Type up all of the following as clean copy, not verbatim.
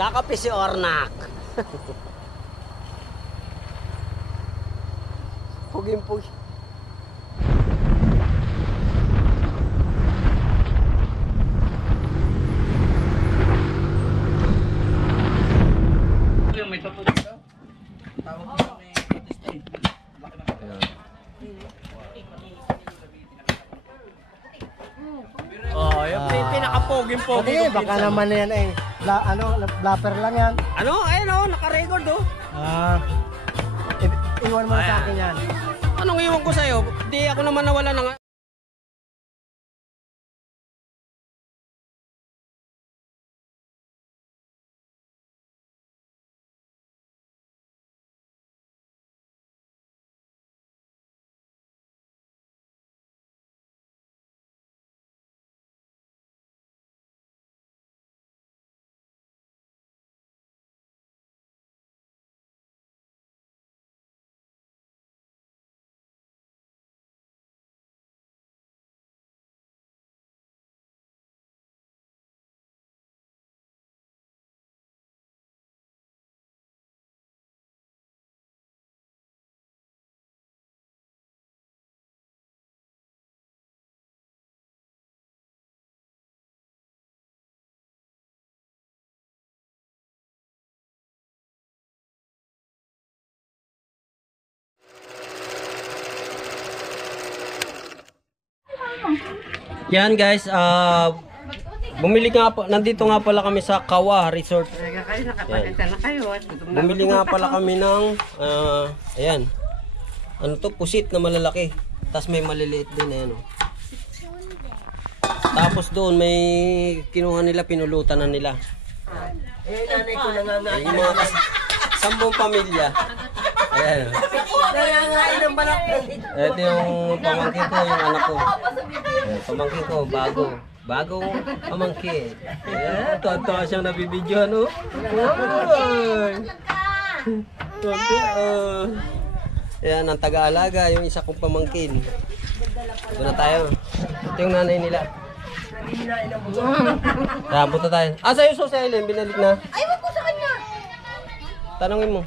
Kakape si Ornak. Puging-pugi. May toto dito. Tawag dito may testing. Oh, yung pinaka-poging-pogi. Hindi, baka naman yan eh. Blapper lang yan. Ano? Ayun oh, naka-record oh. Iwan mo sa akin yan. Anong iwan ko sa'yo? Di ako naman nawala ng... Yan guys, bumili nga po, nandito nga pala kami sa Kawa Resort. Bumili nga pala kami ng, ayan, ano to, pusit na malalaki. Tapos may maliliit din, ayan o. Tapos doon may kinuha nila, pinulutan na nila. Nanay ko nangangain. Yung mga 10 pamilya. Ayan o. Nangangain ng balak. Ito yung pamangkin ko, yung anak ko. Ayan, pamangkin ko, bago. Bagong pamangkin. Ayan, tuwa-tuwa siyang nabibidyohan, oh. Oy! Tuwa-tuwa. Ayan, ang taga-alaga, yung isa kong pamangkin. Doon na tayo. Ito yung nanay nila. Ayan, punta tayo. Sa'yo, so sa Ellen, binalik na. Ay, wag ko sa kanya. Tanungin mo.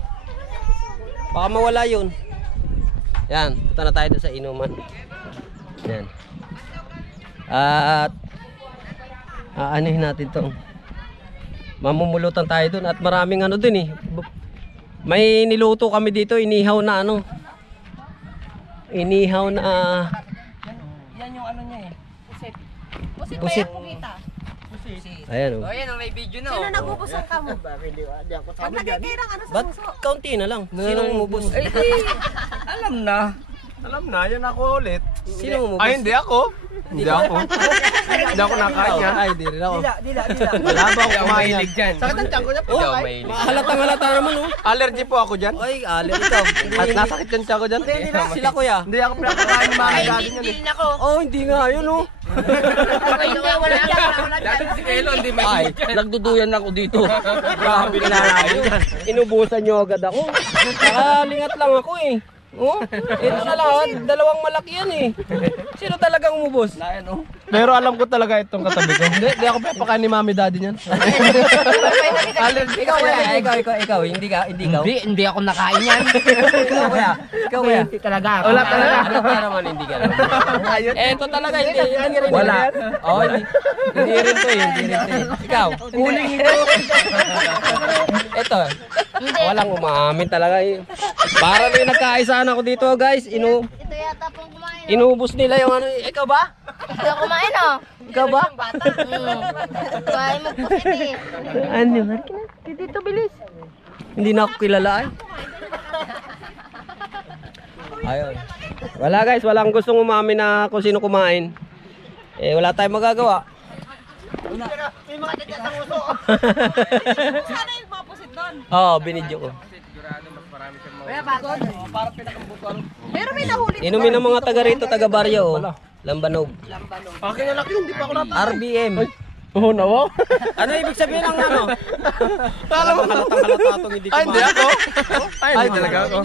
Baka mawala yun. Yan, punta na tayo doon sa inuman. Yan. At aanihin natin to. Mamumulutan tayo doon at maraming ano din eh. May niluto kami dito, inihaw na ano. Inihaw na Yan yung ano niya eh. pusit. Ayan oh. Ayan, may video na. Sino nagpupusang ka mo? Bakit di ako Pag sabi dyan? nagkikirang ano sa Ba't puso? kaunti na lang? Sinong umubos? Alam na. Alam na, yan ako ulit. Sinong umubos? Ay, hindi ako. Hindi ako. Hindi ako nakain yan. Ay, di rin ako. Dila. Wala ba ako kumain yan? Sakit ang tiyan ko niya po. Oh, mahalatang halata naman oh. Allergy po ako dyan. Ay, alir ikaw. At nasakit yung tiyan ko dyan. Sila kuya. Hindi ako pinapakain ng mga dati niyan eh. Oh, hindi nga yun oh. Dati si Kelo, hindi may nagduduyan ako dito. Grabe na lang. Inubusan nyo agad ako. Nakalingat lang ako eh. Oh, ito na lang, dalawang malaki yan eh. Sino talagang umubos? Pero alam ko talaga itong katabi ko. Hindi ako pinapakain ni mami daddy niyan. Ikaw kuya, ikaw, hindi ikaw. Hindi ako nakain yan. Ikaw kuya. Hindi talaga. Wala talaga. Halata naman, hindi ka naman. Ito talaga, hindi rin. Wala. Oh, hindi rin to eh. Ikaw, huling ito. Ito, walang umamin talaga eh. Para rin nagkaisaan ako dito guys. Ito yata pong kumain. Inubos nila yung ano. Ikaw ba? Ito kumain oh. Ikaw ba? Kumain mo pusit eh. Ano? Dito bilis. Hindi na ako kilala eh. Ayun. Wala guys, walang gustong umamin na kung sino kumain. Eh wala tayong magagawa. May mga tigyatang uso. Sana yung mga pusit doon. Oo, binidyo ko. Pero may nahuli. Inumin ng mga taga rito, taga baryo oh. Lambanog. Akin na laki, hindi pa ako nata. RBM. Oo, nawaw. Ano ibig sabihin ng ano? Alam mo, Halatang halata itong hindi ay, hindi kumain. ako. Ay, hindi talaga ako.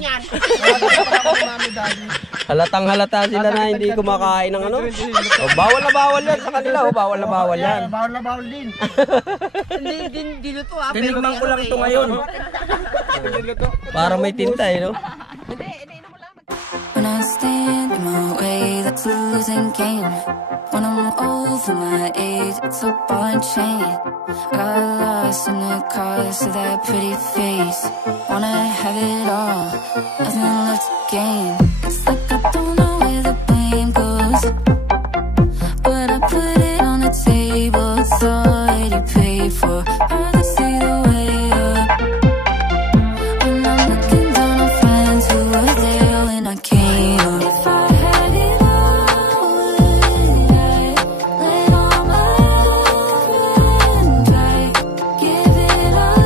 Halatang halata sila na hindi kumakain ng ano. Oh, bawal na bawal yan sa kanila. Oh, bawal na bawal yan. Bawal na bawal din. Hindi luto ah. Tinikman ko lang ito ngayon. Para may tinta eh, no? When I stand in my way, that's a losing game. When I'm over my age, it's a ball and chain. Got lost in the cars of that pretty face. Wanna have it all, nothing left to gain. It's like I don't know where the blame goes, but I put it on the table, it's already paid for. I just see the way up when I'm looking down on friends who were there when I came up. If I had it all, would I let all my love run dry? Give it up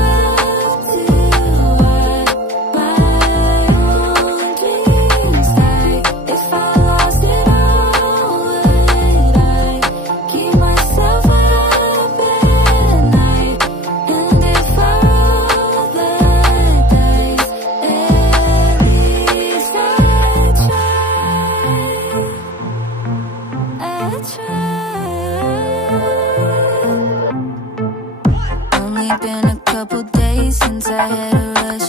to what my own dreams like. If I lost it all, would I keep myself up at night? And if I roll the dice, at least I tried. Only been a couple days since I had a rush.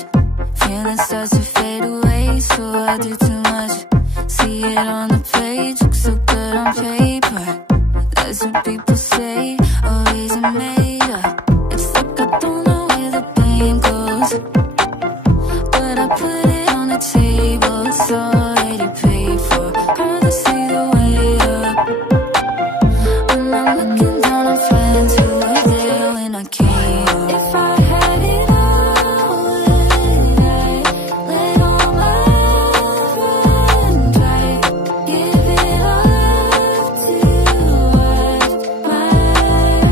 Feeling starts to fade away, so I do too much. See it on the page, looks so good on paper. That's what people say, or reason made up. It's like I don't know where the blame goes, but I put it on the table, it's already paid for. Hard to see the way up when I'm looking down on friends who were there when I came up. If I had it all, would I let all my love run dry? Give it up to what my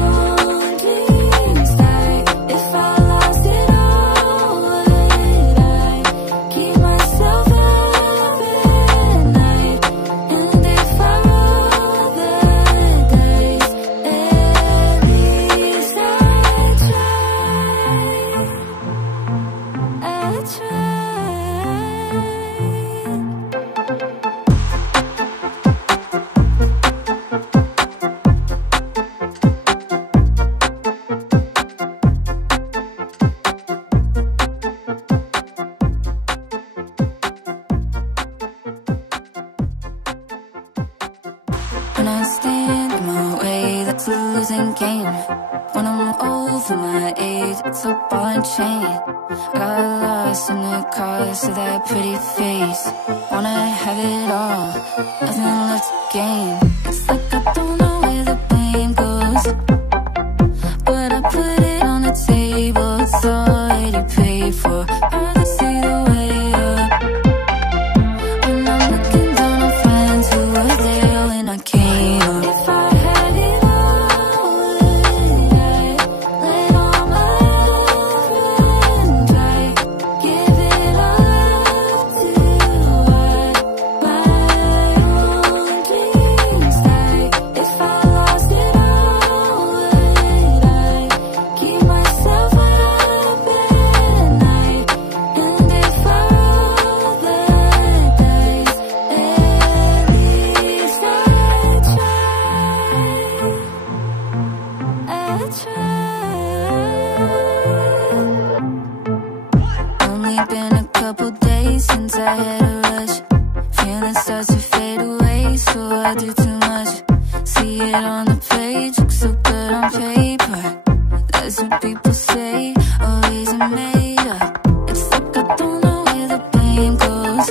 own dreams like. If I lost it all, would I keep myself up at night? And if I roll the dice, at least I tried. When I stand in my way, that's a losing game. When I'm over my age, it's a ball and chain. Got lost in the cars of that pretty face. Wanna have it all, nothing left to gain. It's like I don't know where the blame goes, but I put it on the table, it's already paid for. I just see the way up when I'm looking down on friends who were there when I came up. If I had it all, would I let all my love run dry? Give it up to what my own dreams like. If I lost it all, would I keep myself up at night? And if I roll the dice, at least I tried. Only been a couple days since I had a rush. Feeling starts to fade away, so I do too much. See it on the page, looks so good on paper. That's what people say, or reason made up. It's like I don't know where the blame goes,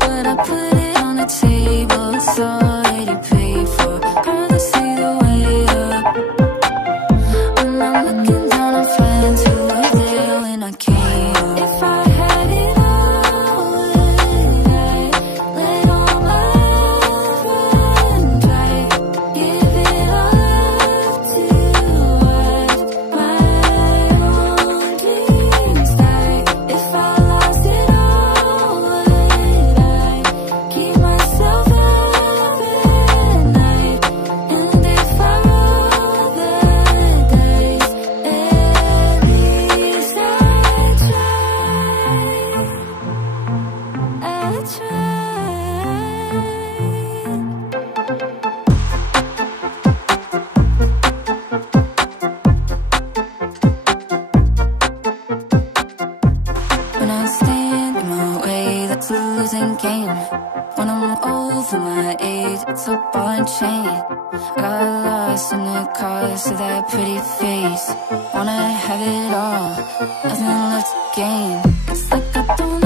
but I put it on the table, it's already paid for. Hard to see the way up when I'm looking down on friends who were there when I came up. If I had it all, would I let all my love run dry? Give it up to what my age, it's a ball and chain. I got lost in the cars of that pretty face. Wanna have it all, nothing left to gain. It's like I don't